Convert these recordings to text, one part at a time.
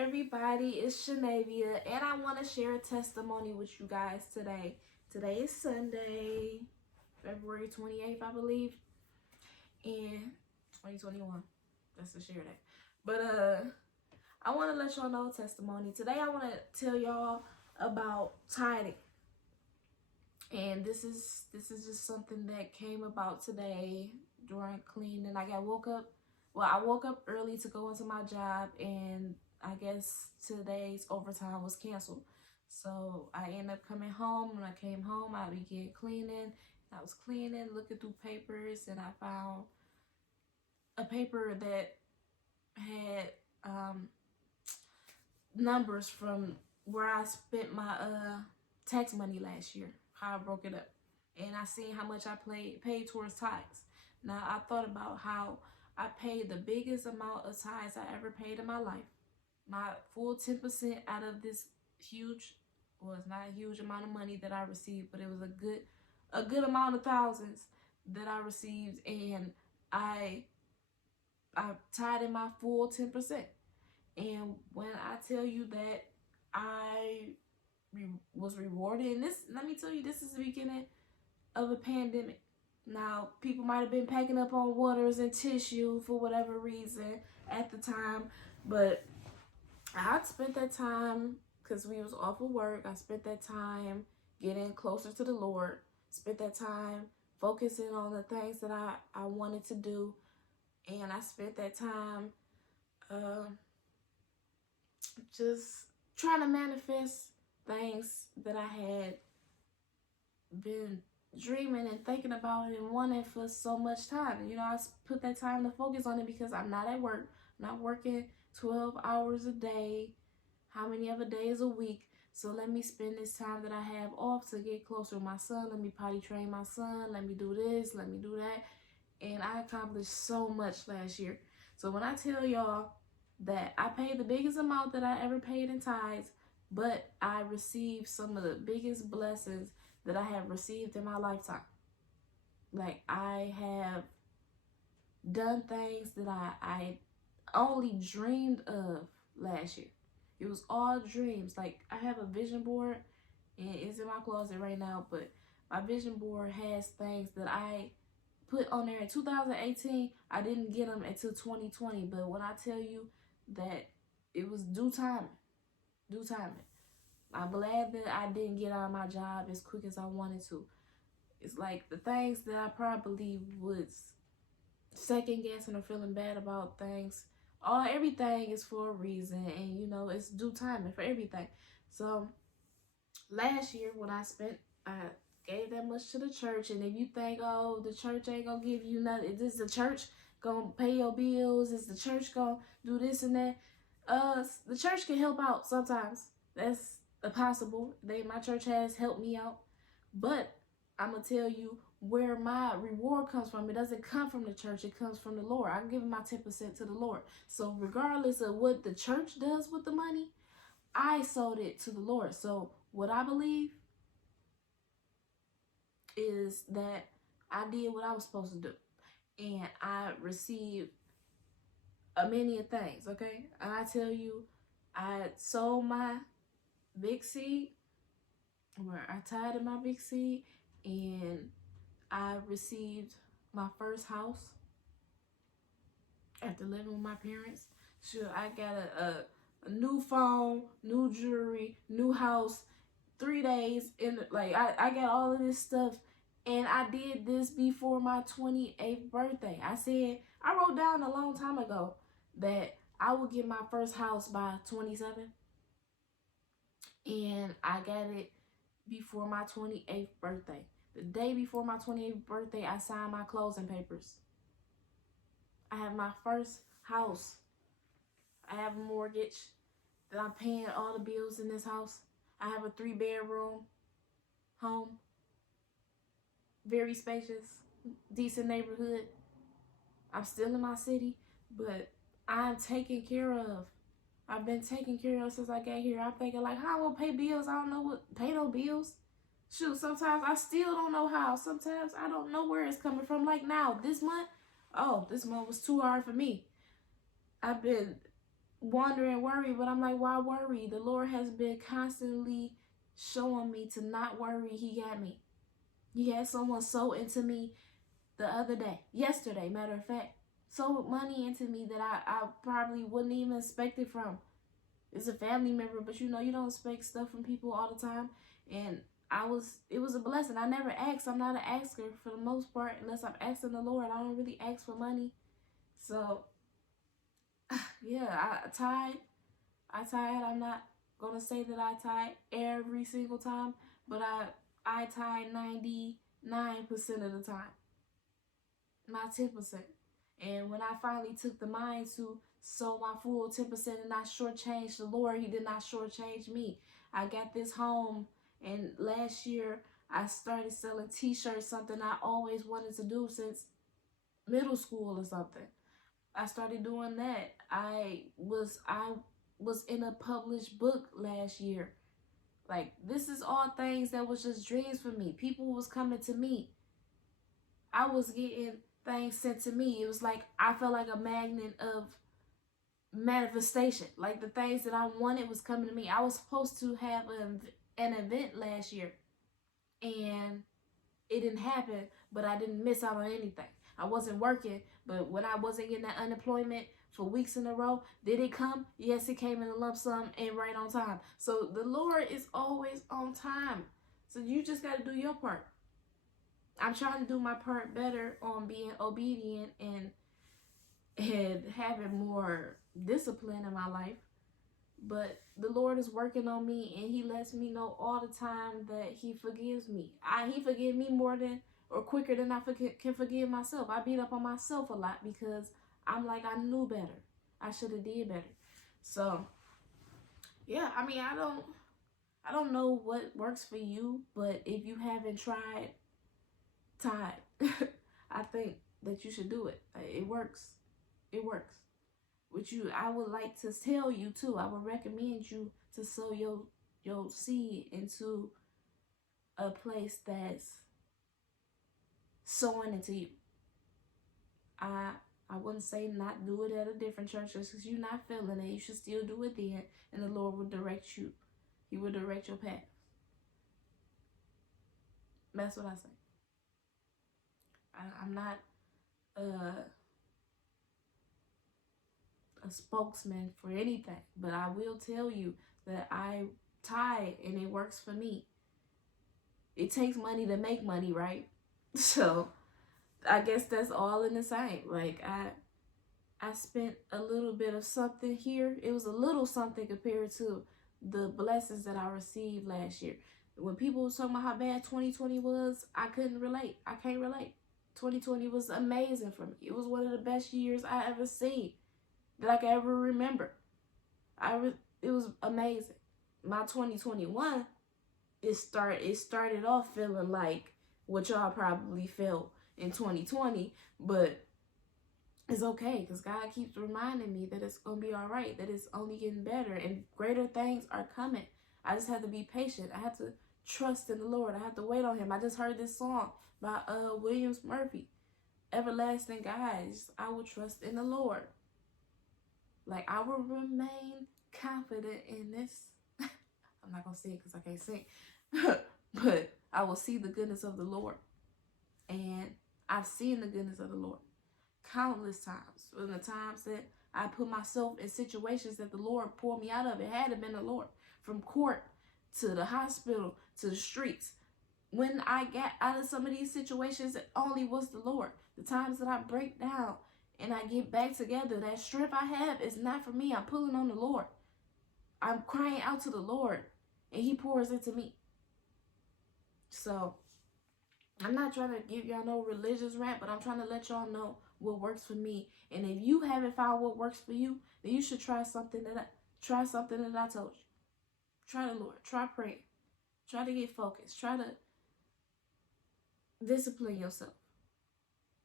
everybody? It's Shanavia, and I want to share a testimony with you guys today. Today is Sunday, February 28th, I believe, in 2021. Just to share that. But I want to let y'all know a testimony. Today I want to tell y'all about tithing. And this is just something that came about today during cleaning. I woke up early to go into my job, and I guess today's overtime was canceled. So I ended up coming home. When I came home, I began cleaning. I was cleaning, looking through papers, and I found a paper that had numbers from where I spent my tax money last year, how I broke it up. And I seen how much I paid towards tithes. Now I thought about how I paid the biggest amount of tithes I ever paid in my life. My full 10% out of this huge, well, it's not a huge amount of money that I received, but it was a good amount of thousands that I received, and I tied in my full 10%. And when I tell you that I was rewarded, and this, let me tell you, this is the beginning of a pandemic. Now, people might have been packing up on waters and tissue for whatever reason at the time, but I spent that time, because we was off of work, I spent that time getting closer to the Lord, spent that time focusing on the things that I wanted to do, and I spent that time just trying to manifest things that I had been dreaming and thinking about and wanting for so much time. You know, I put that time to focus on it because I'm not at work. I'm not working 12 hours a day, how many other days a week. So let me spend this time that I have off to get closer to my son. Let me potty train my son. Let me do this. Let me do that. And I accomplished so much last year. So when I tell y'all that I paid the biggest amount that I ever paid in tithes, but I received some of the biggest blessings that I have received in my lifetime. Like, I have done things that I only dreamed of last year. It was all dreams. Like, I have a vision board, and it's in my closet right now, but my vision board has things that I put on there in 2018. I didn't get them until 2020, but when I tell you that it was due timing, I'm glad that I didn't get out of my job as quick as I wanted to. It's like the things that I probably was second guessing or feeling bad about things. Everything is for a reason, and you know, it's due timing for everything. So last year when I gave that much to the church, and if you think, oh, the church ain't gonna give you nothing, is the church gonna pay your bills? Is the church gonna do this and that? The church can help out sometimes. That's possible. My church has helped me out, but I'm gonna tell you where my reward comes from. It doesn't come from the church. It comes from the Lord. I'm giving my 10% to the Lord. So regardless of what the church does with the money, I sold it to the Lord. So what I believe is that I did what I was supposed to do, and I received many things. Okay, and I tell you, I sold my big seed, where I tied in my big seed, and I received my first house after living with my parents. Sure, I got a new phone, new jewelry, new house, 3 days in. Like, I got all of this stuff, and I did this before my 28th birthday. I wrote down a long time ago that I would get my first house by 27, and I got it before my 28th birthday. The day before my 28th birthday, I signed my closing papers. I have my first house. I have a mortgage that I'm paying all the bills in this house. I have a 3-bedroom home. Very spacious, decent neighborhood. I'm still in my city, but I'm taken care of. I've been taken care of since I got here. I'm thinking, like, how I will pay bills? I don't know what, pay no bills. Shoot, sometimes I still don't know how. Sometimes I don't know where it's coming from. Like now, this month was too hard for me. I've been wonder and worry, but I'm like, why worry? The Lord has been constantly showing me to not worry. He got me. He had someone sow into me the other day, yesterday, matter of fact, sold money into me that I probably wouldn't even expect it from. It's a family member, but you know, you don't expect stuff from people all the time. And it was a blessing. I never asked. I'm not an asker for the most part, unless I'm asking the Lord. I don't really ask for money. So, yeah, I tithe. I'm not gonna say that I tithe every single time, but I tithe 99% of the time, not 10%. And when I finally took the mind to sow my full 10% and not shortchange the Lord, He did not shortchange me. I got this home, and last year I started selling t-shirts, something I always wanted to do since middle school or something. I started doing that. I was in a published book last year. Like, this is all things that was just dreams for me. People was coming to me. I was getting things sent to me. It was like I felt like a magnet of manifestation. Like, the things that I wanted was coming to me. I was supposed to have an event last year, and it didn't happen, but I didn't miss out on anything. I wasn't working, but when I wasn't getting that unemployment for weeks in a row, did it come? Yes, it came in a lump sum and right on time. So the Lord is always on time. So you just got to do your part. I'm trying to do my part better on being obedient and having more discipline in my life. But the Lord is working on me, and He lets me know all the time that He forgives me. He forgives me more than or quicker than I can forgive myself. I beat up on myself a lot because I'm like, I knew better. I should have did better. So, yeah, I mean, I don't know what works for you, but if you haven't tried tithe, I think that you should do it. It works. It works. Which I would like to tell you too. I would recommend you to sow your seed into a place that's sowing into you. I wouldn't say not do it at a different church just because you're not feeling it. You should still do it then, and the Lord will direct you. He will direct your path. That's what I say. I'm not a spokesman for anything, but I will tell you that I tithe and it works for me. It takes money to make money, right? So I guess that's all in the same. Like, I spent a little bit of something here. It was a little something compared to the blessings that I received last year. When people were talking about how bad 2020 was, I couldn't relate. I can't relate. 2020 was amazing for me. It was one of the best years I ever seen, that I can ever remember. It was amazing. My 2021, it started off feeling like what y'all probably felt in 2020, but it's okay because God keeps reminding me that it's gonna be all right, that it's only getting better and greater things are coming. I just have to be patient. I have to trust in the Lord. I have to wait on Him. I just heard this song by Williams Murphy, Everlasting Guys. I will trust in the Lord. Like, I will remain confident in this. I'm not gonna sing because I can't sing, but I will see the goodness of the Lord, and I've seen the goodness of the Lord countless times. From the times that I put myself in situations that the Lord pulled me out of, it had to been the Lord. From court to the hospital to the streets. When I got out of some of these situations, it only was the Lord. The times that I break down and I get back together, that strength I have is not for me. I'm pulling on the Lord. I'm crying out to the Lord, and He pours into me. So I'm not trying to give y'all no religious rant, but I'm trying to let y'all know what works for me. And if you haven't found what works for you, then you should try something that I told you. Try the Lord. Try praying. Try to get focused. Try to discipline yourself.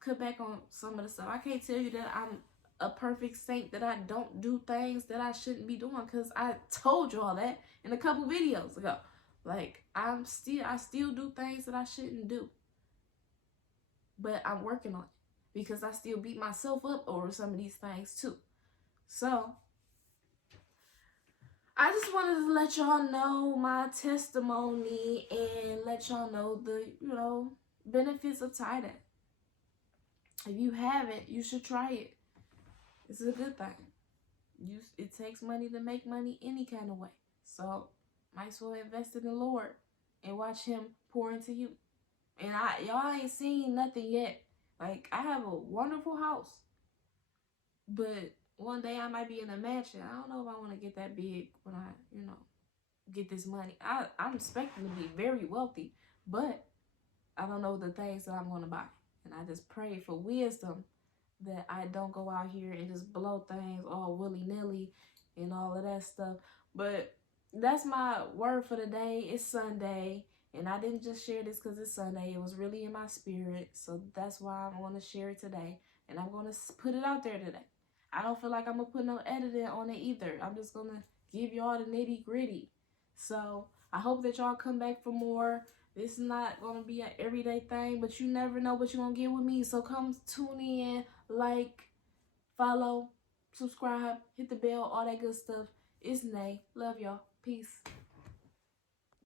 Cut back on some of the stuff. I can't tell you that I'm a perfect saint, that I don't do things that I shouldn't be doing, because I told you all that in a couple videos ago. Like, I still do things that I shouldn't do. But I'm working on it, because I still beat myself up over some of these things too. So I just wanted to let y'all know my testimony and let y'all know the, benefits of tithing. If you haven't, you should try it. It's a good thing. It takes money to make money any kind of way. So, might as well invest in the Lord and watch Him pour into you. And y'all ain't seen nothing yet. Like, I have a wonderful house. But one day I might be in a mansion. I don't know if I want to get that big when I, get this money. I'm expecting to be very wealthy, but I don't know the things that I'm going to buy. And I just pray for wisdom that I don't go out here and just blow things all willy-nilly and all of that stuff. But that's my word for the day. It's Sunday. And I didn't just share this because it's Sunday. It was really in my spirit. So that's why I'm going to share it today. And I'm going to put it out there today. I don't feel like I'm going to put no editing on it either. I'm just going to give y'all the nitty gritty. So I hope that y'all come back for more. This is not going to be an everyday thing, but you never know what you're going to get with me. So come tune in, like, follow, subscribe, hit the bell, all that good stuff. It's Nay. Love y'all. Peace.